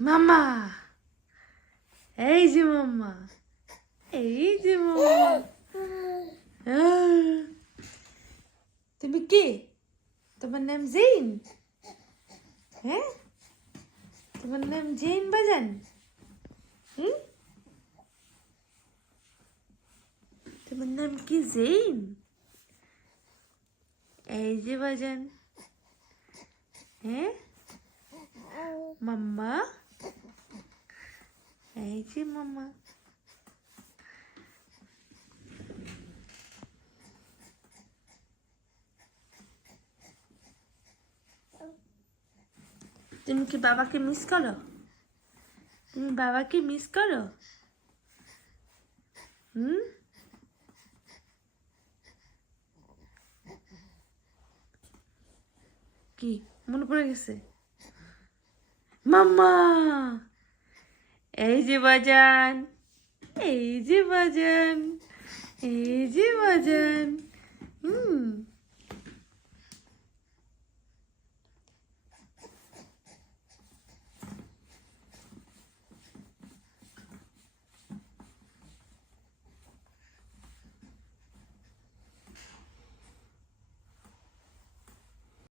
মাম্মা, এই যে মাম্মা, এই যে মাম্মা। তুমি কে? তোমার নাম জেইন? হ্যাঁ, তোমার নাম জেইন বাজান? হুম, তোমার নাম কি জেইন? এই যে বাজান। হ্যাঁ মাম্মা, এই যে মাম্মা। তুমি কি বাবাকে মিস করো? তুমি বাবাকে মিস করো? হুম, কি মনে পড়ে গেছে? মাম্মা, এই যে বাজান, এই যে বাজান, এই যে বাজান। হুম।